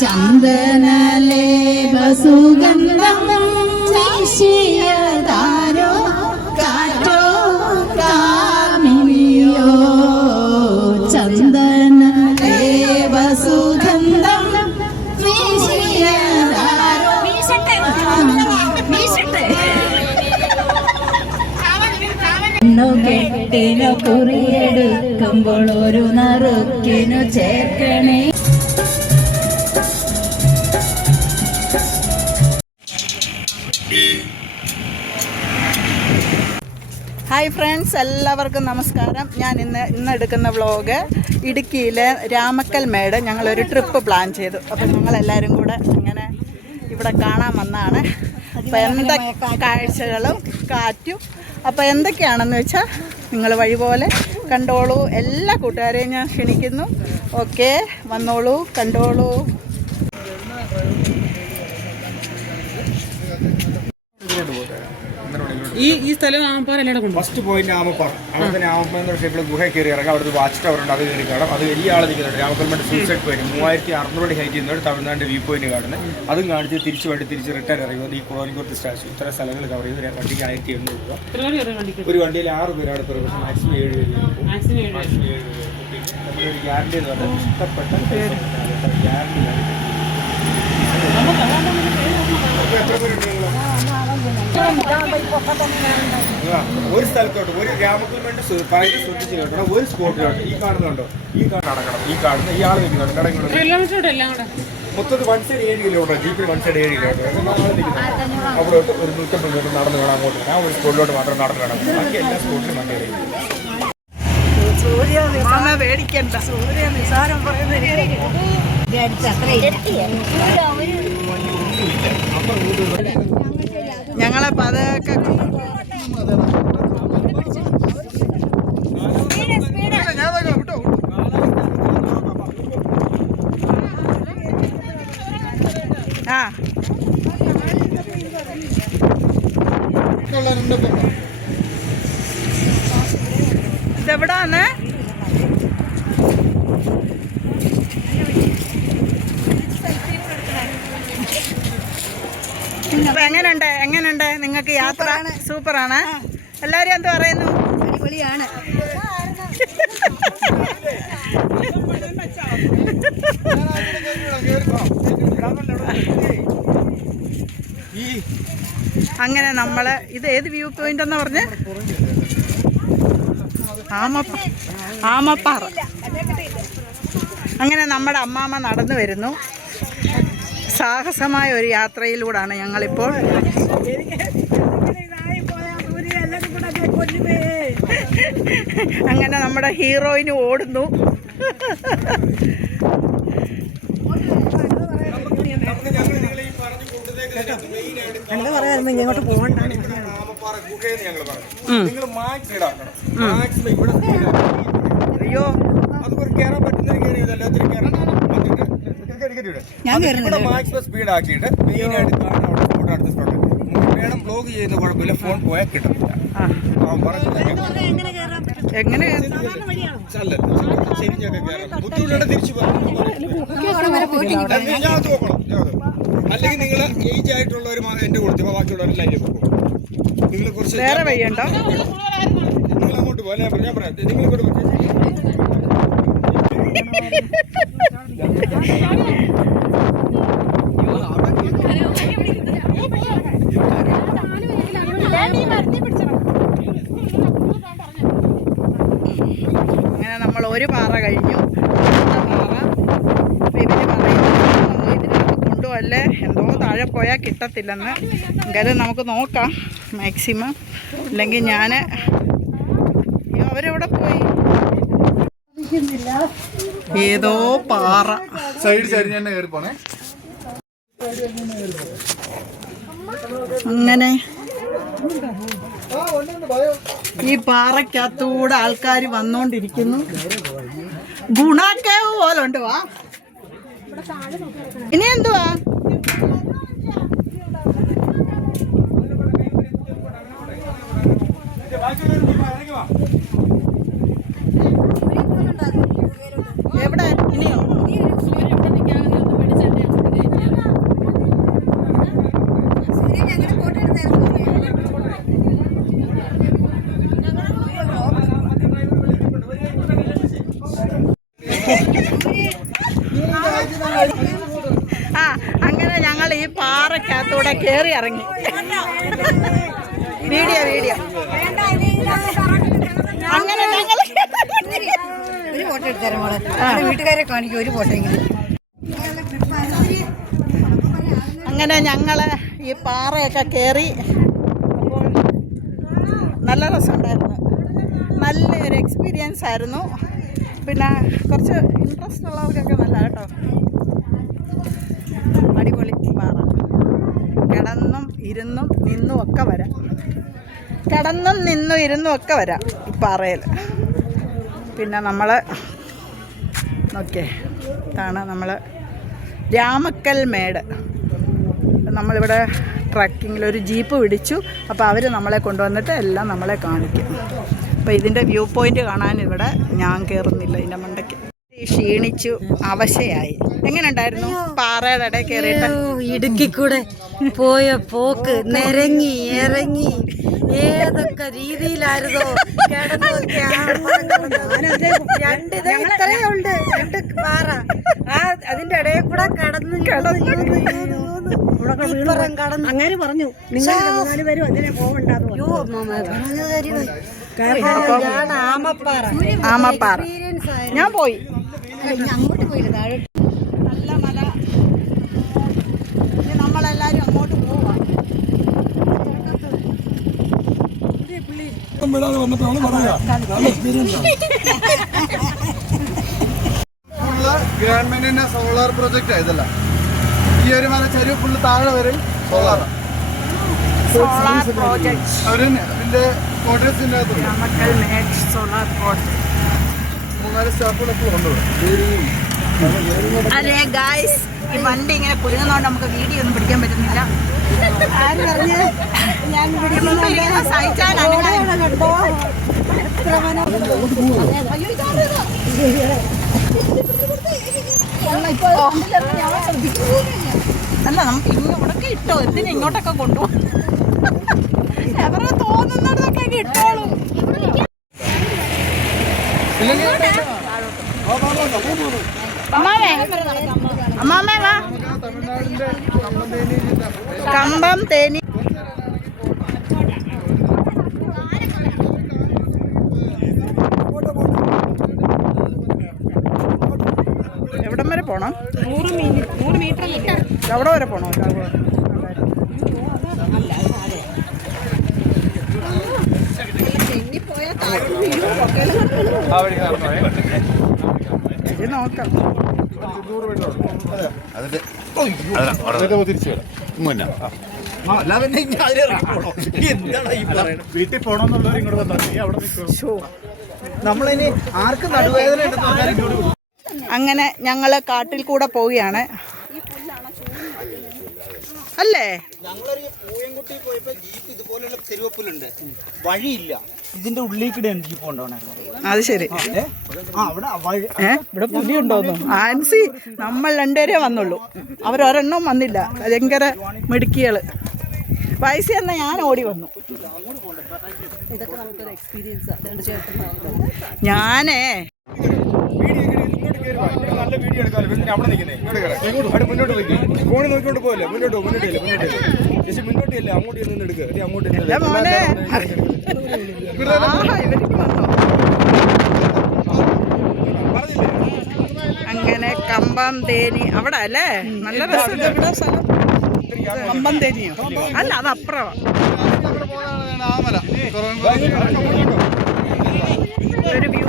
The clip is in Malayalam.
ചന്ദനലേപസുഗന്ധം വീശിയതാരോ കാറ്റോ കാമിനിയോ ചന്ദനലേപസുഗന്ധം വീശിയതാരോ കെട്ടിനു കുറിയെടുക്കുമ്പോൾ ഒരു നറുക്കിനു ചേർക്കണേ. ഹായ് ഫ്രണ്ട്സ്, എല്ലാവർക്കും നമസ്കാരം. ഞാൻ ഇന്ന് എടുക്കുന്ന വ്ളോഗ് ഇടുക്കിയിലെ രാമക്കൽ മേട് ഞങ്ങളൊരു ട്രിപ്പ് പ്ലാൻ ചെയ്തു. അപ്പോൾ ഞങ്ങളെല്ലാവരും കൂടെ അങ്ങനെ ഇവിടെ കാണാൻ വന്നതാണ്. അപ്പോൾ എന്തൊക്കെ കാഴ്ചകളും കാറ്റും അപ്പോൾ എന്തൊക്കെയാണെന്ന് വെച്ചാൽ നിങ്ങൾ വഴി പോലെ കണ്ടോളൂ. എല്ലാ കൂട്ടുകാരെയും ഞാൻ ക്ഷണിക്കുന്നു. ഓക്കെ, വന്നോളൂ, കണ്ടോളൂ. ഈ സ്ഥലം ആമപ്പാറ ഫസ്റ്റ് പോയിന്റ് ആമപ്പാറ. അവിടെ ആമപ്പാറ ഷേപ്പിൽ ഗുഹ കയറി ഇറങ്ങാം. അവിടുത്തെ വാച്ച് ടവർ ഉണ്ട്, അത് കയറി കാണാം. അത് വലിയ ആൾ നിൽക്കുന്നുണ്ട്. രാമക്കൽമേട് സൂസൈഡ് പോയിന്റ് 3600 അടി ഹൈറ്റ് ചെയ്യുന്നവർ തമിഴ്നാട് വ്യൂ പോയിന്റ് കാണുന്നത്. അതും കാണിച്ച് തിരിച്ച് റിട്ടേൺ ഇറങ്ങുന്നത് ഈ കോലിക്കോട്ട് സ്റ്റാച്ചു. ഇത്ര സ്ഥലങ്ങൾ കവർ ചെയ്ത് വണ്ടിക്ക് 1800 രൂപ. ഒരു വണ്ടിയിൽ 6 പേരാണ് പെർ പക്ഷേ മാക്സിമം 7 പേര്. നമ്മളൊരു ഗ്യാരണ്ടി എന്ന് പറഞ്ഞാൽ ഇഷ്ടപ്പെട്ട ഗ്യാരണ്ടി. എത്ര പേരുണ്ട്? ഒരു സ്ഥലത്തോട്ട് ഒരു രാമക്കൽമേട് പറയുന്നത് ശ്രദ്ധിച്ച് കേട്ടോ. ഒരു സ്പോട്ടിലോട്ട് ഈ കാണുന്നുണ്ടോ, ഈ നടക്കണം. ഈ കാണുന്ന ഇയാൾ നിൽക്കുന്നുണ്ട്. മൊത്തത്തിൽ 1 സൈഡ് 7 കിലോമീറ്റർ, ജീപ്പിൽ 1 സൈഡ് 7 കിലോമീറ്റർ. അവിടോട്ട് ഒരു 150 മീറ്റർ നടന്ന് വേണം അങ്ങോട്ട്. ആ ഒരു സ്പോട്ടിലോട്ട് മാത്രം നടന്ന് വേണം. ബാക്കി എല്ലാ സ്പോട്ടിലും വണ്ടി അറിയില്ല. പേടിക്കണ്ട, സൂര്യ നിസാരം ഞങ്ങളെ പതൊക്കെ ആ ഇതെവിടാന്ന് അപ്പൊ എങ്ങനെയുണ്ട് നിങ്ങൾക്ക് യാത്ര? സൂപ്പറാണ്. എല്ലാരും എന്ത് പറയുന്നു? അടിപൊളിയാണ്. അങ്ങനെ നമ്മള് ഇത് ഏത് വ്യൂ പോയിന്റ് എന്നാ പറഞ്ഞ? ആമപ്പാറ. അങ്ങനെ നമ്മുടെ അമ്മാമ്മ നടന്നു വരുന്നു. സാഹസമായ ഒരു യാത്രയിലൂടെയാണ് ഞങ്ങളിപ്പോൾ. അങ്ങനെ നമ്മുടെ ഹീറോയിന് ഓടുന്നു. ഇങ്ങോട്ട് പോകണ്ട. അയ്യോ, അതുപോലെ കയറാൻ പറ്റുന്ന എല്ലാത്തിനും കയറാൻ മാക്സിമം സ്പീഡ് ആക്കിയിട്ട് മെയിൻ ആയിട്ട് അടുത്ത സ്പോട്ട് വേണം. ബ്ലോഗ് ചെയ്യുന്ന കുഴപ്പമില്ല, ഫോൺ പോയാൽ കിട്ടത്തില്ല. എങ്ങനെ ശരിഞ്ഞൊക്കെ കയറാം. ബുദ്ധിമുട്ടുണ്ട്, തിരിച്ചു പോകാം. ഞാൻ നോക്കണം. അല്ലെങ്കിൽ നിങ്ങൾ ഏജ് ആയിട്ടുള്ളവർ എന്റെ കൊടുത്തപ്പോൾ ബാക്കിയുള്ളവരെല്ലാം അതിലേക്ക് പോകും. നിങ്ങൾ കുറച്ച് വേറെ വഴിയുണ്ടോ? നിങ്ങൾ അങ്ങോട്ട് പോകാൻ ഞാൻ പറയാം. നിങ്ങളിങ്ങോട്ട് അങ്ങനെ നമ്മൾ ഒരു പാറ കഴിഞ്ഞു. പാറ ഇവര് പറയുന്നത് ഇതിനകത്ത് കൊണ്ടുപോകല്ലേ, എന്തോ താഴെ പോയാൽ കിട്ടത്തില്ലെന്ന്. എങ്കിലും നമുക്ക് നോക്കാം മാക്സിമം. അല്ലെങ്കിൽ ഞാൻ അവരെവിടെ പോയി? ഏതോ പാറ സൈഡ് തന്നെ കയറി പോണേ. അങ്ങനെ ഈ പാറക്കകത്തൂടെ ആൾക്കാർ വന്നോണ്ടിരിക്കുന്നു. ഗുണക്കേവ് പോലെ ഉണ്ട്. വാ, ഇനി എന്തുവാ? എവിടെ ഇനിയോ? ഞങ്ങൾ ഈ പാറക്കകത്തൂടെ കയറി ഇറങ്ങി. വീഡിയോ അങ്ങനെ ഞങ്ങൾ ഒരു ഫോട്ടോ എടുത്തരാം മോളെ. വീട്ടുകാരെ കാണിക്കും ഒരു ഫോട്ടോ എങ്കിലും. അങ്ങനെ ഞങ്ങൾ ഈ പാറയൊക്കെ കയറി. അപ്പോൾ നല്ല രസമുണ്ടായിരുന്നു, നല്ലൊരു എക്സ്പീരിയൻസ് ആയിരുന്നു. പിന്നെ കുറച്ച് ഇൻട്രസ്റ്റ് ഉള്ളവർക്കൊക്കെ നല്ല കേട്ടോ. അടിപൊളി പാറ, കിടന്നും ഇരുന്നും നിന്നും ഒക്കെ വരാം. കിടന്നും നിന്നും ഇരുന്നും ഒക്കെ വരാം ഈ പാറയിൽ. പിന്നെ നമ്മൾ നോക്കിയേ, ഇതാണ് നമ്മൾ രാമക്കൽ മേട്. നമ്മളിവിടെ ട്രക്കിങ്ങിലൊരു ജീപ്പ് പിടിച്ചു. അപ്പോൾ അവർ നമ്മളെ കൊണ്ടുവന്നിട്ട് എല്ലാം നമ്മളെ കാണിക്കും. അപ്പോൾ ഇതിൻ്റെ വ്യൂ പോയിൻ്റ് കാണാൻ ഇവിടെ ഞാൻ കയറുന്നില്ല, ഇതിൻ്റെ മണ്ടയ്ക്ക്. ക്ഷീണിച്ചു, അവശയായി. എങ്ങനെ ഉണ്ടായിരുന്നു പാറയുടെ ഇടയിൽ കയറിയിട്ട്? ഇടുക്കി കൂടെ പോയ പോക്ക്, നിരങ്ങി ഇറങ്ങി ഏതൊക്കെ രീതിയിലായിരുന്നോ ഇത്രയേ ഉണ്ട്, 2 പാറ. അതിന്റെ ഇടയിൽ കൂടെ അങ്ങനെ പറഞ്ഞു. ആമപ്പാറ ഞാൻ പോയി. അങ്ങോട്ട് പോയില്ല, താഴെ. നല്ല മല. ഇനി നമ്മളെല്ലാവരും അങ്ങോട്ട് പോവാം. ഗവൺമെന്റിന്റെ സോളാർ പ്രൊജക്റ്റ് ഇതല്ല. ഈ ഒരു മല ചരിവ് ഫുള്ള് താഴെ വരും സോളാർ പ്രോജക്ട്. അതിന്റെ കോട്ടേഴ്സിന്റെ അകത്ത് രാമക്കൽ മേട് സോളാർ പ്രോജക്ട്. 3-4 സ്റ്റാഫുകളൊക്കെ കൊണ്ടുപോകും. അതെ ഗായ്സ്, ഈ വണ്ടി ഇങ്ങനെ കുലുങ്ങുന്നതുകൊണ്ട് നമുക്ക് വീഡിയോ ഒന്നും പിടിക്കാൻ പറ്റുന്നില്ല. ആര് പറഞ്ഞ് ഞാൻ സഹിച്ചാൽ അല്ല, നമുക്ക് ഇങ്ങോട്ടൊക്കെ ഇട്ടോ. എന്തിനാ ഇങ്ങോട്ടൊക്കെ കൊണ്ടുപോകും? എവരെ തോന്നുന്നിടത്തൊക്കെ ഇട്ടോളൂ. അമ്മാമേ വാ. കമ്പം തേനി. എവിടം വരെ പോണം? 100 മീറ്റർ. എവിടെ വരെ പോണോ? ഇത് നോക്കാം. വീട്ടിൽ പോണെന്നുള്ളവർ ഇങ്ങോട്ട് വന്നാൽ അവിടെ നിൽക്കും. നമ്മളിനി ആർക്കും നടുവേദന ഉണ്ടെന്ന്. അങ്ങനെ ഞങ്ങൾ കാട്ടിൽ കൂടെ പോവുകയാണ് അല്ലേ? ഞങ്ങളൊരു പൂയംകുട്ടി പോയപ്പോ ജീപ്പ് ഇതുപോലുള്ള തെരുവപ്പുലുണ്ട്, വഴിയില്ല. ഇതിന്റെ ഉള്ളിൽ കൂടെയാണ് ജീപ്പ് കൊണ്ടുപോകണത്. അത് ശരി. ഇവിടെ പുലിയുണ്ടോന്നു? ആൻസി നമ്മൾ 2 പേരേ വന്നുള്ളൂ, അവരൊരെണ്ണം വന്നില്ല. ഭയങ്കര മിടുക്കികള്. പൈസ എന്നാ ഞാൻ ഓടി വന്നു. ഞാനേ നല്ല വീഡിയോ എടുക്കാമല്ലോ. അവിടെ നിൽക്കുന്നേ, അവിടെ മുന്നോട്ട് നിൽക്കും. ഫോണിൽ നോക്കിക്കൊണ്ട് പോകല്ലേ, മുന്നോട്ട് ചേച്ചി മുന്നോട്ടില്ല, അങ്ങോട്ട് നിന്ന് എടുക്കുക. അങ്ങോട്ട് അങ്ങനെ കമ്പം തേനി അവിടെ അല്ലേ? നല്ല രസം. കമ്പം തേനിയോ? അല്ല, അത് അപ്പുറം. ഒരു വ്യൂ